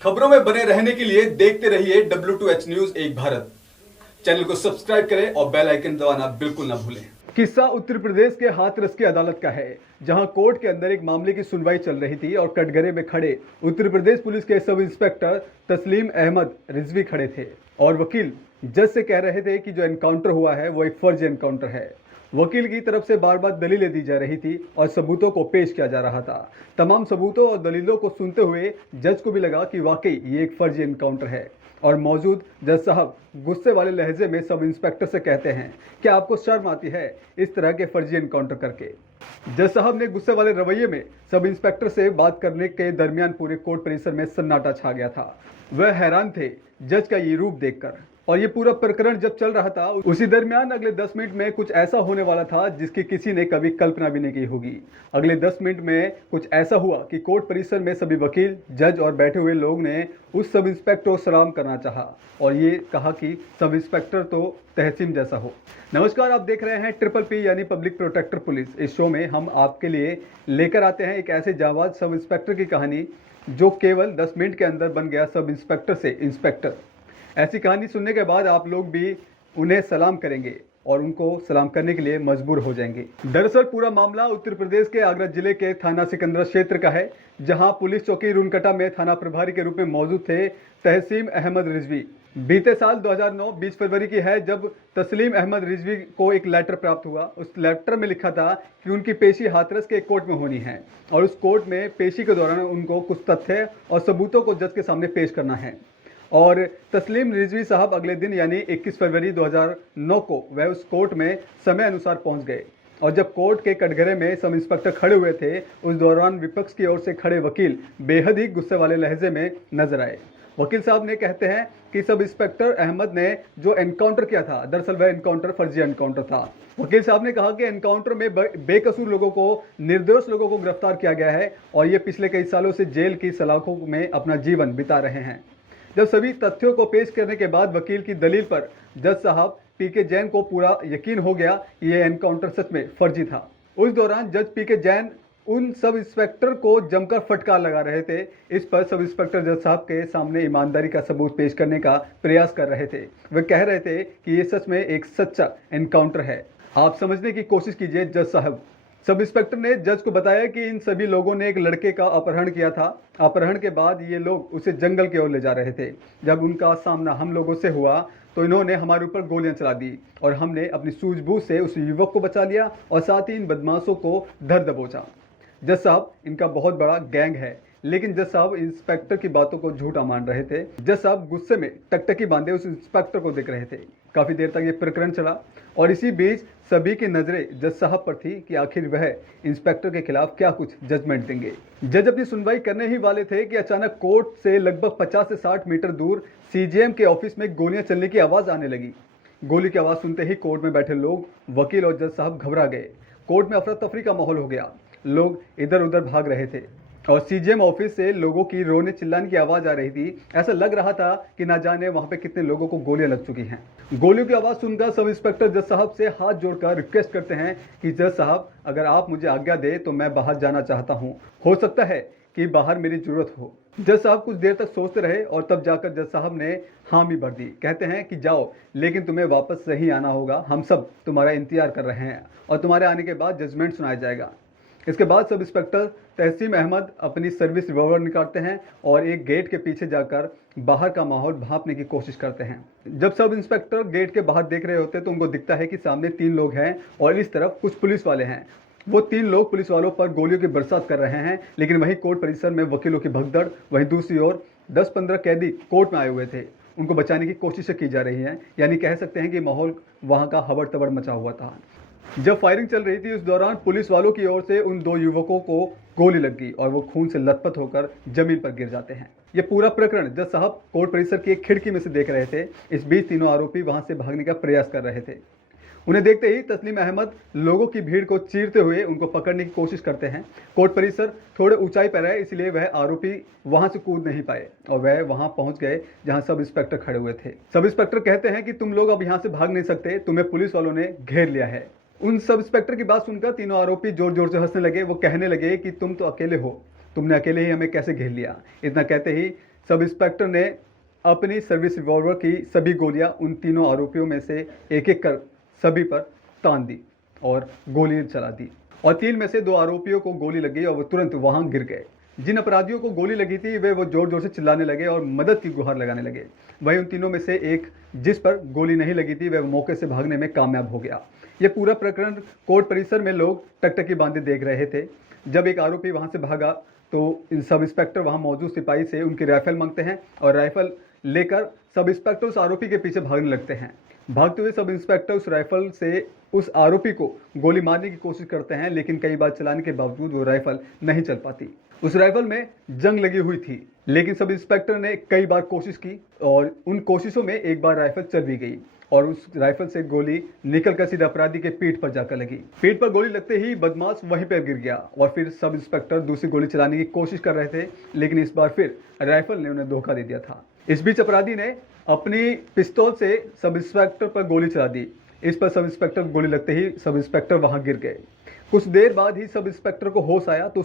खबरों में बने रहने के लिए देखते रहिए W2H न्यूज एक भारत। चैनल को सब्सक्राइब करें और बेल आइकन दबाना बिल्कुल ना भूलें। किस्सा उत्तर प्रदेश के हाथरस की अदालत का है, जहां कोर्ट के अंदर एक मामले की सुनवाई चल रही थी और कटघरे में खड़े उत्तर प्रदेश पुलिस के सब इंस्पेक्टर तस्लीम अहमद रिजवी खड़े थे और वकील जज से कह रहे थे कि जो एनकाउंटर हुआ है वो एक फर्जी एनकाउंटर है। वकील की तरफ से बार बार दलीलें दी जा रही थी और सबूतों को पेश किया जा रहा था। तमाम सबूतों और दलीलों को सुनते हुए जज को भी लगा कि वाकई ये एक फर्जी एनकाउंटर है और मौजूद जज साहब गुस्से वाले लहजे में सब इंस्पेक्टर से कहते हैं, क्या आपको शर्म आती है इस तरह के फर्जी एनकाउंटर करके। जज साहब ने गुस्से वाले रवैये में सब इंस्पेक्टर से बात करने के दरमियान पूरे कोर्ट परिसर में सन्नाटा छा गया था। वह हैरान थे जज का ये रूप देखकर। और ये पूरा प्रकरण जब चल रहा था उसी दरमियान अगले 10 मिनट में कुछ ऐसा होने वाला था जिसकी किसी ने कभी कल्पना भी नहीं की होगी। अगले 10 मिनट में कुछ ऐसा हुआ कि कोर्ट परिसर में सभी वकील, जज और बैठे हुए लोग ने उस सब इंस्पेक्टर को सलाम करना चाहा और ये कहा कि सब इंस्पेक्टर तो तहसीम जैसा हो। नमस्कार, आप देख रहे हैं ट्रिपल पी यानी पब्लिक प्रोटेक्टर पुलिस। इस शो में हम आपके लिए लेकर आते हैं एक ऐसे जाबाज सब इंस्पेक्टर की कहानी जो केवल 10 मिनट के अंदर बन गया सब इंस्पेक्टर से इंस्पेक्टर। ऐसी कहानी सुनने के बाद आप लोग भी उन्हें सलाम करेंगे और उनको सलाम करने के लिए मजबूर हो जाएंगे। दरअसल पूरा मामला उत्तर प्रदेश के आगरा जिले के थाना सिकंदरा क्षेत्र का है, जहां पुलिस चौकी रुनकटा में थाना प्रभारी के रूप में मौजूद थे तहसीम अहमद रिजवी। बीते साल 2009 20 फरवरी की है जब तस्लीम अहमद रिजवी को एक लेटर प्राप्त हुआ। उस लेटर में लिखा था कि उनकी पेशी हाथरस के कोर्ट में होनी है और उस कोर्ट में पेशी के दौरान उनको कुछ तथ्य और सबूतों को जज के सामने पेश करना है। और तस्लीम रिजवी साहब अगले दिन यानी 21 फरवरी 2009 को वह उस कोर्ट में समय अनुसार पहुंच गए और जब कोर्ट के कटघरे में सब इंस्पेक्टर खड़े हुए थे उस दौरान विपक्ष की ओर से खड़े वकील बेहद ही गुस्से वाले लहजे में नजर आए। वकील साहब ने कहते हैं कि सब इंस्पेक्टर अहमद ने जो एनकाउंटर किया था दरअसल वह एनकाउंटर फर्जी एनकाउंटर था। वकील साहब ने कहा कि एनकाउंटर में बेकसूर लोगों को, निर्दोष लोगों को गिरफ्तार किया गया है और ये पिछले कई सालों से जेल की सलाखों में अपना जीवन बिता रहे हैं। जब सभी तथ्यों को पेश करने के बाद वकील की दलील पर जज साहब पीके जैन को पूरा यकीन हो गया कि यह एनकाउंटर सच में फर्जी था। उस दौरान जज पीके जैन उन सब इंस्पेक्टर को जमकर फटकार लगा रहे थे। इस पर सब इंस्पेक्टर जज साहब के सामने ईमानदारी का सबूत पेश करने का प्रयास कर रहे थे। वे कह रहे थे कि ये सच में एक सच्चा एनकाउंटर है। आप समझने की कोशिश कीजिए जज साहब। सब इंस्पेक्टर ने जज को बताया कि इन सभी लोगों ने एक लड़के का अपहरण किया था। अपहरण के बाद ये लोग उसे जंगल की ओर ले जा रहे थे। जब उनका सामना हम लोगों से हुआ तो इन्होंने हमारे ऊपर गोलियां चला दी और हमने अपनी सूझबूझ से उस युवक को बचा लिया और साथ ही इन बदमाशों को धर दबोचा। जज साहब, इनका बहुत बड़ा गैंग है। लेकिन जज साहब इंस्पेक्टर की बातों को झूठा मान रहे थे। जज साहब गुस्से में टकटकी बांधे उस इंस्पेक्टर को देख रहे थे। काफी देर तक ये प्रकरण चला और इसी बीच सभी की नजरें जज साहब पर थी कि आखिर वह इंस्पेक्टर के खिलाफ क्या कुछ जजमेंट देंगे। जज अपनी सुनवाई करने ही वाले थे कि अचानक कोर्ट से लगभग 50 से 60 मीटर दूर सीजेएम के ऑफिस में गोलियां चलने की आवाज आने लगी। गोली की आवाज सुनते ही कोर्ट में बैठे लोग, वकील और जज साहब घबरा गए। कोर्ट में अफरा तफरी का माहौल हो गया। लोग इधर उधर भाग रहे थे और सीजेएम ऑफिस से लोगों की रोने चिल्लाने की आवाज आ रही थी। ऐसा लग रहा था कि ना जाने वहां पे कितने लोगों को गोलियां लग चुकी हैं। गोलियों की आवाज सुनकर सब इंस्पेक्टर जज साहब से हाथ जोड़कर रिक्वेस्ट करते हैं कि जज साहब, अगर आप मुझे आज्ञा दे तो मैं बाहर जाना चाहता हूं। हो सकता है कि बाहर मेरी जरूरत हो। जज साहब कुछ देर तक सोचते रहे और तब जाकर जज साहब ने हामी भर दी। कहते हैं कि जाओ, लेकिन तुम्हें वापस सही आना होगा। हम सब तुम्हारा इंतजार कर रहे हैं और तुम्हारे आने के बाद जजमेंट सुनाया जाएगा। इसके बाद सब इंस्पेक्टर तहसीम अहमद अपनी सर्विस रिवॉल्वर निकालते हैं और एक गेट के पीछे जाकर बाहर का माहौल भांपने की कोशिश करते हैं। जब सब इंस्पेक्टर गेट के बाहर देख रहे होते तो उनको दिखता है कि सामने 3 लोग हैं और इस तरफ कुछ पुलिस वाले हैं। वो 3 लोग पुलिस वालों पर गोलियों की बरसात कर रहे हैं। लेकिन वहीं कोर्ट परिसर में वकीलों की भगदड़, वहीं दूसरी ओर 10-15 कैदी कोर्ट में आए हुए थे। उनको बचाने की कोशिशें की जा रही हैं, यानी कह सकते हैं कि माहौल वहाँ का हबड़ तबड़ मचा हुआ था। जब फायरिंग चल रही थी उस दौरान पुलिस वालों की ओर से उन 2 युवकों को गोली लग गई और वो खून से लथपथ होकर जमीन पर गिर जाते हैं। ये पूरा प्रकरण जज साहब कोर्ट परिसर की एक खिड़की में से देख रहे थे। इस बीच तीनों आरोपी वहां से भागने का प्रयास कर रहे थे। उन्हें देखते ही तस्लीम अहमद लोगों की भीड़ को चीरते हुए उनको पकड़ने की कोशिश करते हैं। कोर्ट परिसर थोड़े ऊंचाई पर है, इसलिए वह आरोपी वहां से कूद नहीं पाए और वह वहां पहुंच गए जहां सब इंस्पेक्टर खड़े हुए थे। सब इंस्पेक्टर कहते हैं कि तुम लोग अब यहां से भाग नहीं सकते, तुम्हें पुलिस वालों ने घेर लिया है। उन सब इंस्पेक्टर की बात सुनकर तीनों आरोपी जोर जोर से हंसने लगे। वो कहने लगे कि तुम तो अकेले हो, तुमने अकेले ही हमें कैसे घेर लिया। इतना कहते ही सब इंस्पेक्टर ने अपनी सर्विस रिवॉल्वर की सभी गोलियां उन तीनों आरोपियों में से एक एक कर सभी पर तान दी और गोली चला दी और 3 में से 2 आरोपियों को गोली लगी और वो तुरंत वहां गिर गए। जिन अपराधियों को गोली लगी थी वो जोर जोर से चिल्लाने लगे और मदद की गुहार लगाने लगे। वहीं उन तीनों में से एक जिस पर गोली नहीं लगी थी वह मौके से भागने में कामयाब हो गया। ये पूरा प्रकरण कोर्ट परिसर में लोग टकटकी बांधे देख रहे थे। जब एक आरोपी वहां से भागा तो इन सब इंस्पेक्टर वहां मौजूद सिपाही से उनकी राइफल मांगते हैं और राइफल लेकर सब इंस्पेक्टर उस आरोपी के पीछे भागने लगते हैं। भागते हुए सब इंस्पेक्टर उस राइफल से उस आरोपी को गोली मारने की कोशिश करते हैं, लेकिन कई बार चलाने के बावजूद वो राइफल नहीं चल पाती। उस राइफल में जंग लगी हुई थी, लेकिन सब इंस्पेक्टर ने कई बार कोशिश की और उन कोशिशों में एक बार राइफल चल भी गई और उस राइफल से गोली निकलकर सीधे अपराधी के पीठ पर जाकर लगी। पीठ पर गोली लगते ही बदमाश वहीं पर गिर गया और फिर सब इंस्पेक्टर दूसरी गोली चलाने की कोशिश कर रहे थे, लेकिन इस बार फिर राइफल ने उन्हें धोखा दे दिया था। इस बीच अपराधी ने अपनी पिस्तौल से सब इंस्पेक्टर पर गोली चला दी। इस पर सब इंस्पेक्टर गोली लगते ही सब इंस्पेक्टर वहां गिर गए। कुछ देर बाद ही सब इंस्पेक्टर को होश आया तो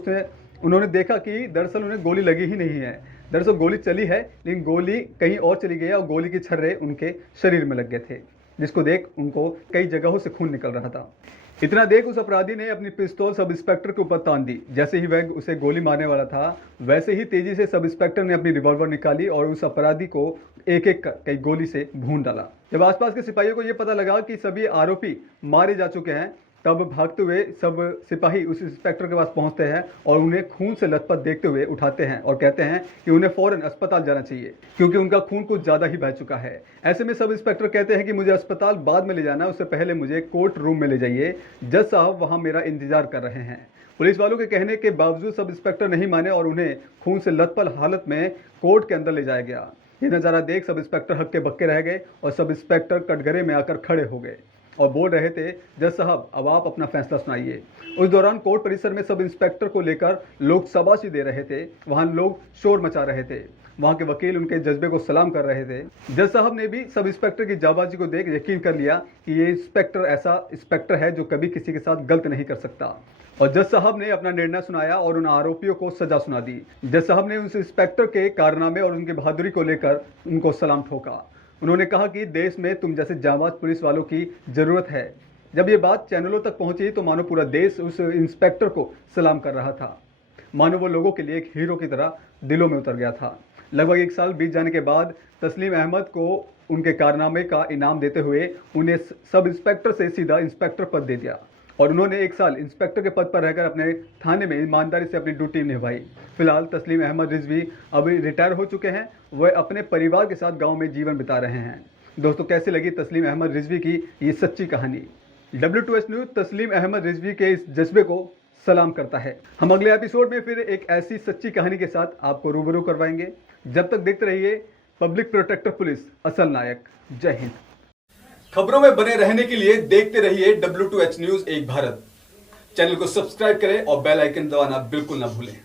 उन्होंने देखा कि दरअसल उन्हें गोली लगी ही नहीं है। दरअसल गोली चली है, लेकिन गोली कहीं और चली गई और गोली के छर्रे उनके शरीर में लग गए थे, जिसको देख उनको कई जगहों से खून निकल रहा था। इतना देख उस अपराधी ने अपनी पिस्तौल सब इंस्पेक्टर के ऊपर तान दी। जैसे ही वह उसे गोली मारने वाला था, वैसे ही तेजी से सब इंस्पेक्टर ने अपनी रिवॉल्वर निकाली और उस अपराधी को एक एक कर कई गोली से भून डाला। जब आसपास के सिपाहियों को यह पता लगा कि सभी आरोपी मारे जा चुके हैं, तब भागते हुए सब सिपाही उस इंस्पेक्टर के पास पहुंचते हैं और उन्हें खून से लथपथ देखते हुए उठाते हैं और कहते हैं कि उन्हें फौरन अस्पताल जाना चाहिए, क्योंकि उनका खून कुछ ज़्यादा ही बह चुका है। ऐसे में सब इंस्पेक्टर कहते हैं कि मुझे अस्पताल बाद में ले जाना, उससे पहले मुझे कोर्ट रूम में ले जाइए, जज साहब वहाँ मेरा इंतजार कर रहे हैं। पुलिस वालों के कहने के बावजूद सब इंस्पेक्टर नहीं माने और उन्हें खून से लथपथ हालत में कोर्ट के अंदर ले जाया गया। ये नज़ारा देख सब इंस्पेक्टर हक्के बक्के रह गए और सब इंस्पेक्टर कटघरे में आकर खड़े हो गए और बोल रहे थे, जज साहब अब आप अपना फैसला सुनाइए। उस दौरान कोर्ट परिसर में सब इंस्पेक्टर को लेकर लोग शाबाशी दे रहे थे। वहां लोग शोर मचा रहे थे। वहां के वकील उनके जज्बे को सलाम कर रहे थे। जज साहब ने भी सब इंस्पेक्टर की जाबाजी को देख यकीन कर लिया कि ये इंस्पेक्टर ऐसा इंस्पेक्टर है जो कभी किसी के साथ गलत नहीं कर सकता। और जज साहब ने अपना निर्णय सुनाया और उन आरोपियों को सजा सुना दी। जज साहब ने उस इंस्पेक्टर के कारनामे और उनकी बहादुरी को लेकर उनको सलाम ठोका। उन्होंने कहा कि देश में तुम जैसे जांबाज पुलिस वालों की जरूरत है। जब ये बात चैनलों तक पहुंची तो मानो पूरा देश उस इंस्पेक्टर को सलाम कर रहा था। मानो वो लोगों के लिए एक हीरो की तरह दिलों में उतर गया था। लगभग 1 साल बीत जाने के बाद तस्लीम अहमद को उनके कारनामे का इनाम देते हुए उन्हें सब इंस्पेक्टर से सीधा इंस्पेक्टर पद दे दिया और उन्होंने 1 साल इंस्पेक्टर के पद पर रहकर अपने थाने में ईमानदारी से अपनी ड्यूटी निभाई। फिलहाल तस्लीम अहमद रिजवी अभी रिटायर हो चुके हैं। वह अपने परिवार के साथ गांव में जीवन बिता रहे हैं। दोस्तों, कैसी लगी तस्लीम अहमद रिजवी की ये सच्ची कहानी? W2S न्यूज़ तस्लीम अहमद रिजवी के इस जज्बे को सलाम करता है। हम अगले एपिसोड में फिर एक ऐसी सच्ची कहानी के साथ आपको रूबरू करवाएंगे। जब तक देखते रहिए पब्लिक प्रोटेक्टर पुलिस, असल नायक। जय हिंद। खबरों में बने रहने के लिए देखते रहिए W2H न्यूज़ एक भारत। चैनल को सब्सक्राइब करें और बेल आइकन दबाना बिल्कुल ना भूलें।